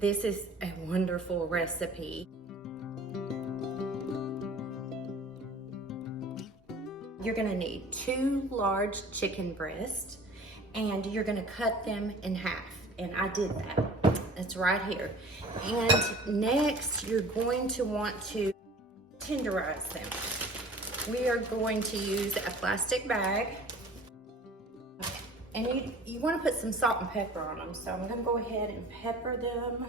this is a wonderful recipe. You're gonna need 2 large chicken breasts, and you're gonna cut them in half. And I did that. It's right here. And next, you're going to want to tenderize them. We are going to use a plastic bag. And you want to put some salt and pepper on them. So I'm going to go ahead and pepper them.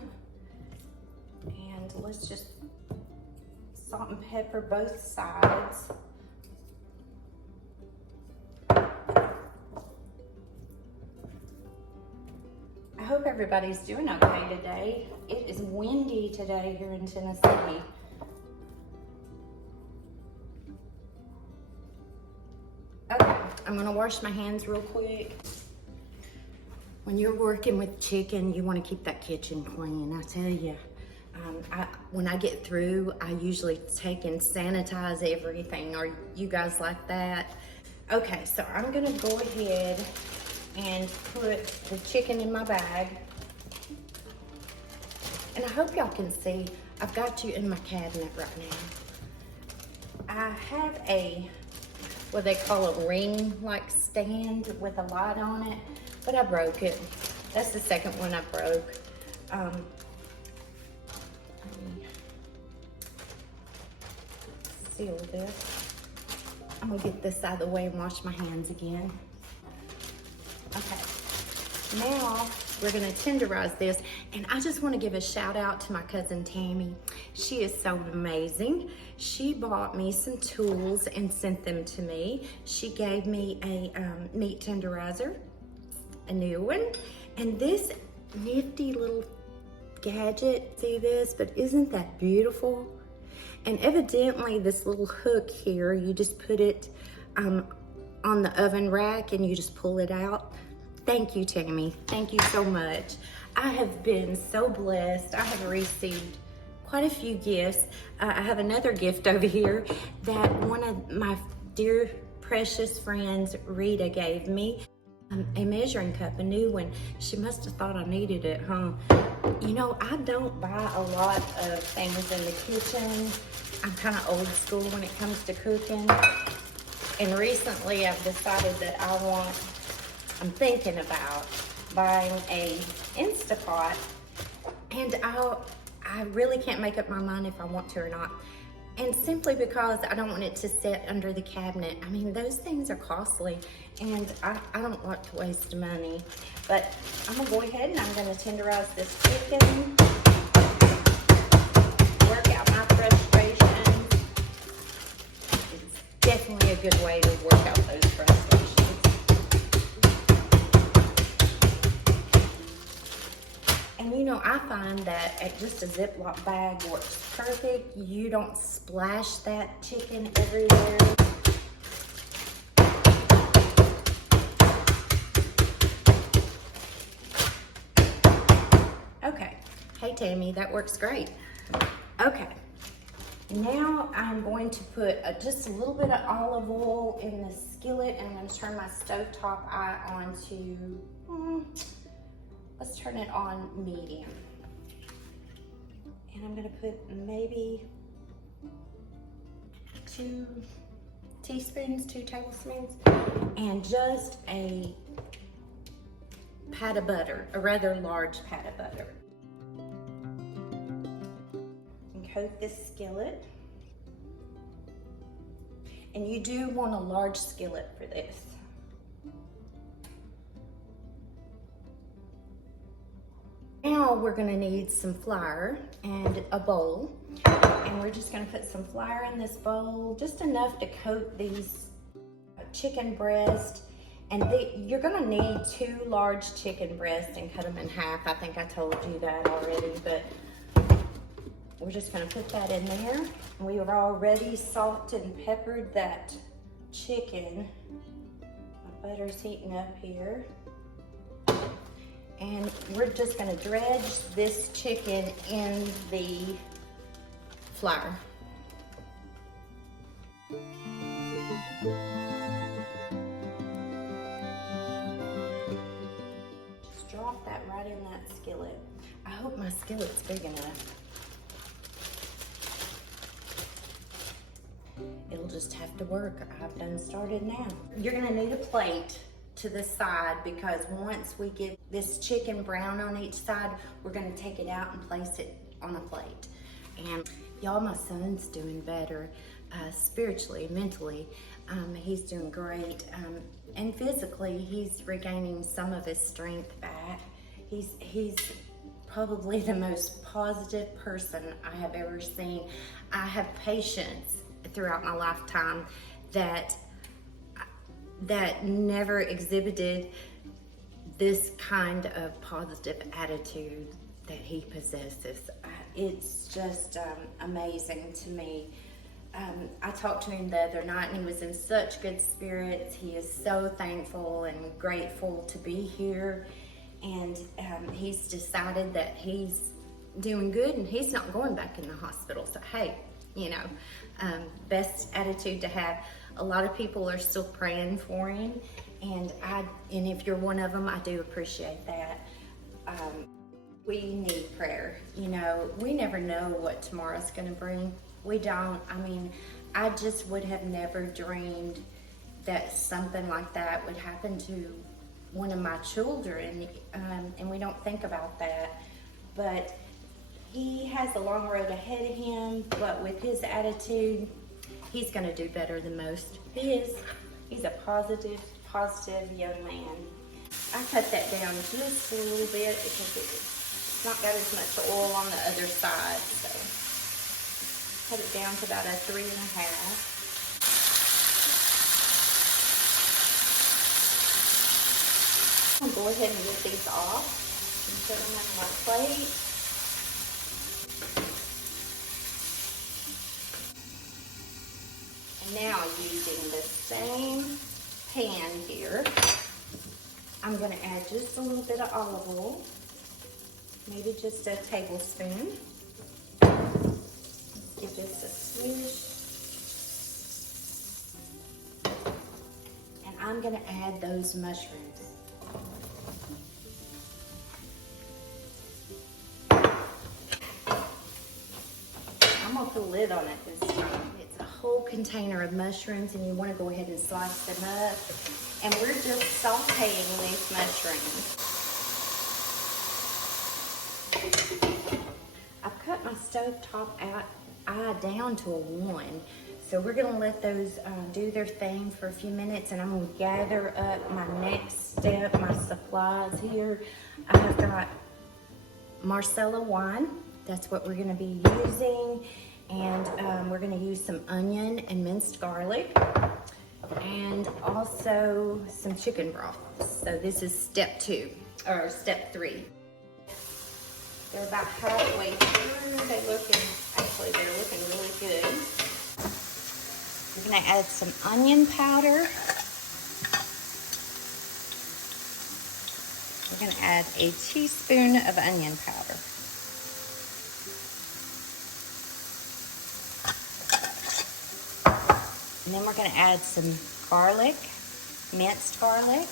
And let's just salt and pepper both sides. I hope everybody's doing okay today. It is windy today here in Tennessee. Okay, I'm gonna wash my hands real quick. When you're working with chicken, you wanna keep that kitchen clean, I tell you. When I get through, I usually take and sanitize everything. Are you guys like that? Okay, so I'm gonna go ahead and put the chicken in my bag. And I hope y'all can see, I've got you in my cabinet right now. I have what they call a ring-like stand with a light on it, but I broke it. That's the second one I broke. Let me seal this. I'm gonna get this out of the way and wash my hands again. Okay, now we're gonna tenderize this, and I just wanna give a shout out to my cousin Tammy. She is so amazing. She bought me some tools and sent them to me. She gave me a meat tenderizer, a new one, and this nifty little gadget, see this, but isn't that beautiful? And evidently this little hook here, you just put it on the oven rack and you just pull it out. Thank you, Tammy. Thank you so much. I have been so blessed. I have received quite a few gifts. I have another gift over here that one of my dear, precious friends, Rita, gave me. A measuring cup, a new one. She must have thought I needed it, huh? You know, I don't buy a lot of things in the kitchen. I'm kind of old school when it comes to cooking. And recently I've decided that I'm thinking about buying a Instapot, and I really can't make up my mind if I want to or not. And simply because I don't want it to sit under the cabinet. I mean, those things are costly, and I don't want to waste money. But I'm gonna go ahead and I'm gonna tenderize this chicken, work out my frustrations. It's definitely a good way to work out those frustrations. And you know, I find that just a Ziploc bag works perfect. You don't splash that chicken everywhere. Okay, hey Tammy, that works great. Okay, now I'm going to put just a little bit of olive oil in the skillet, and I'm going to turn my stovetop eye on to, let's turn it on medium. And I'm gonna put maybe 2 teaspoons, 2 tablespoons, and just a pat of butter, a rather large pat of butter. And coat this skillet. And you do want a large skillet for this. Now we're gonna need some flour and a bowl. And we're just gonna put some flour in this bowl, just enough to coat these chicken breasts. And you're gonna need 2 large chicken breasts and cut them in half. I think I told you that already, but we're just gonna put that in there. We have already salted and peppered that chicken. My butter's heating up here. And we're just gonna dredge this chicken in the flour. Just drop that right in that skillet. I hope my skillet's big enough. It'll just have to work. I've done started now. You're gonna need a plate to the side because once we get this chicken brown on each side, we're gonna take it out and place it on a plate. And y'all, my son's doing better spiritually, mentally. He's doing great. And physically, he's regaining some of his strength back. He's probably the most positive person I have ever seen. I have patience throughout my lifetime that never exhibited this kind of positive attitude that he possesses. It's just amazing to me. I talked to him the other night and he was in such good spirits. He is so thankful and grateful to be here, and he's decided that he's doing good and he's not going back in the hospital. So hey, you know, best attitude to have. A lot of people are still praying for him, and if you're one of them, I do appreciate that. We need prayer. You know, we never know what tomorrow's gonna bring. We don't. I mean, I just would have never dreamed that something like that would happen to one of my children, and we don't think about that. But he has a long road ahead of him, but with his attitude, he's gonna do better than most. He's a positive young man. I cut that down just a little bit because it's not got as much oil on the other side, so cut it down to about a 3.5. I'm gonna go ahead and get these off and put them on my plate. And now, using the same pan here, I'm gonna add just a little bit of olive oil, maybe just a tablespoon. Let's give this a swish. And I'm gonna add those mushrooms. I'm gonna put a lid on it this time. It's a whole container of mushrooms, and you wanna go ahead and slice them up. And we're just sauteing these mushrooms. I've cut my stovetop eye down to a 1. So we're gonna let those do their thing for a few minutes, and I'm gonna gather up my next step, my supplies here. I've got Marsala wine. That's what we're gonna be using. And we're gonna use some onion and minced garlic, and also some chicken broth. So this is step 2, or step 3. They're about halfway through. They're looking really good. We're gonna add some onion powder. We're gonna add a teaspoon of onion powder. And then we're gonna add some garlic, minced garlic.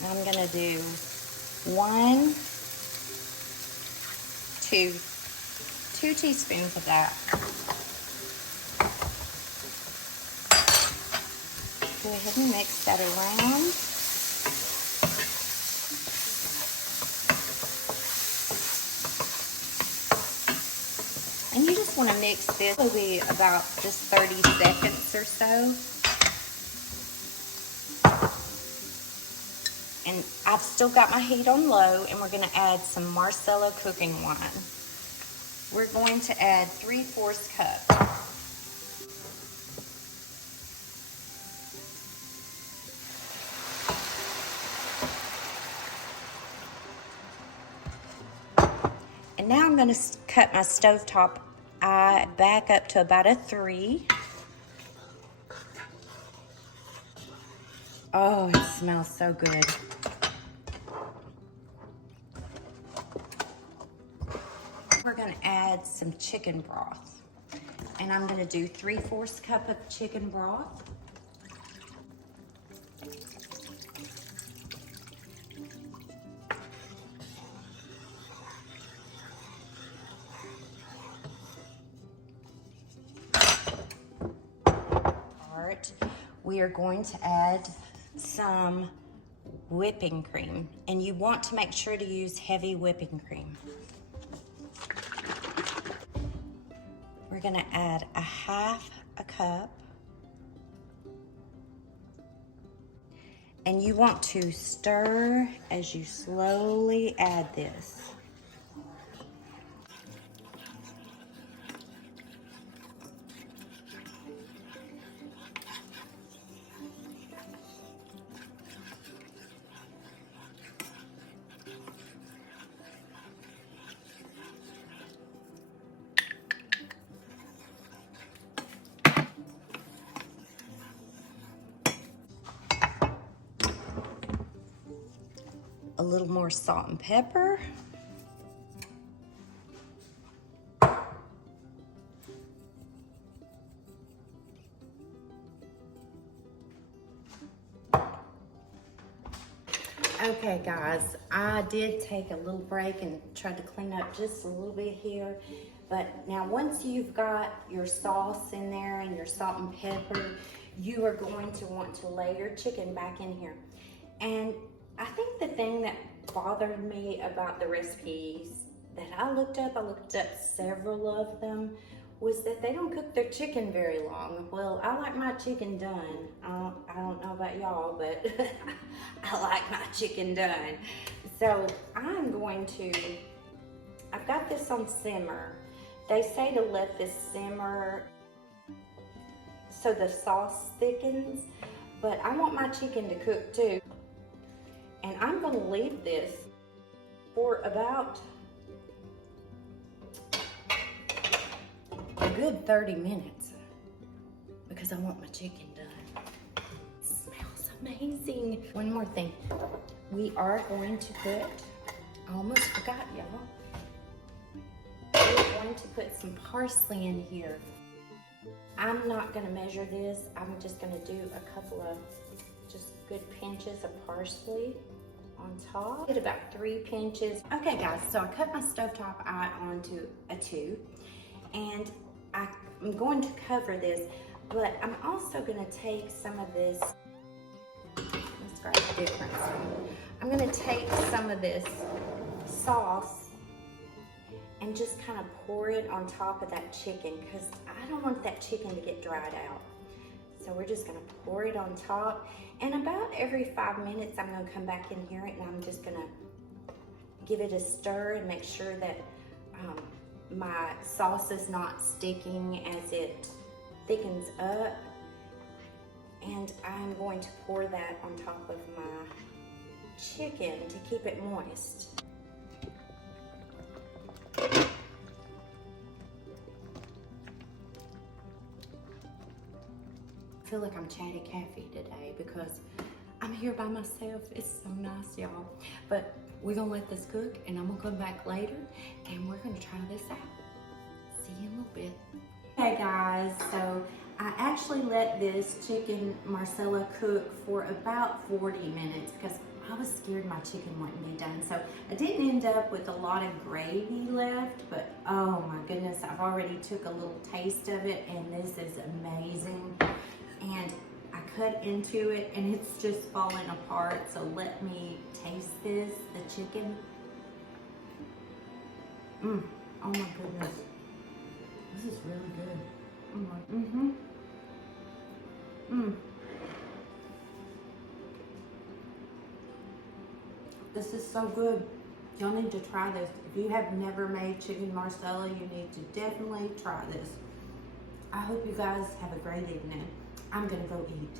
And I'm gonna do 2 teaspoons of that. Go ahead and mix that around. And you just want to mix this maybe about just 30 seconds or so. And I've still got my heat on low, and we're going to add some Marsala cooking wine. We're going to add 3/4 cup. And now I'm going to cut my stovetop eye back up to about a 3. Oh, it smells so good. We're going to add some chicken broth. And I'm going to do 3/4 cup of chicken broth. start, we are going to add some whipping cream. And you want to make sure to use heavy whipping cream. We're gonna add a half a cup. And you want to stir as you slowly add this. A little more salt and pepper. Okay guys, I did take a little break and tried to clean up just a little bit here. But now once you've got your sauce in there and your salt and pepper, you are going to want to lay your chicken back in here. And I think the thing that bothered me about the recipes that I looked up several of them, was that they don't cook their chicken very long. Well, I like my chicken done. I don't know about y'all, but I like my chicken done. So I've got this on simmer. They say to let this simmer so the sauce thickens, but I want my chicken to cook too. And I'm gonna leave this for about a good 30 minutes because I want my chicken done. It smells amazing. One more thing. We are going to put, I almost forgot y'all. We're going to put some parsley in here. I'm not gonna measure this. I'm just gonna do a couple of just good pinches of parsley on top. Did about 3 pinches. Okay guys, so I cut my stovetop eye onto a 2, and I'm going to cover this, but I'm also gonna take some of this, let's grab a different one. I'm gonna take some of this sauce and just kind of pour it on top of that chicken, because I don't want that chicken to get dried out. So we're just gonna pour it on top, and about every 5 minutes I'm gonna come back in here and I'm just gonna give it a stir and make sure that my sauce is not sticking as it thickens up. And I'm going to pour that on top of my chicken to keep it moist. I feel like I'm chatty Cathy today because I'm here by myself. It's so nice, y'all. But we're gonna let this cook, and I'm gonna come back later and we're gonna try this out. See you in a little bit. Hey guys, so I actually let this chicken marsala cook for about 40 minutes because I was scared my chicken wouldn't be done. So I didn't end up with a lot of gravy left, but oh my goodness, I've already took a little taste of it and this is amazing. And I cut into it and it's just falling apart. So let me taste this, the chicken. Oh my goodness. This is really good. This is so good. Y'all need to try this. If you have never made chicken marsala, you need to definitely try this. I hope you guys have a great evening. I'm gonna go eat.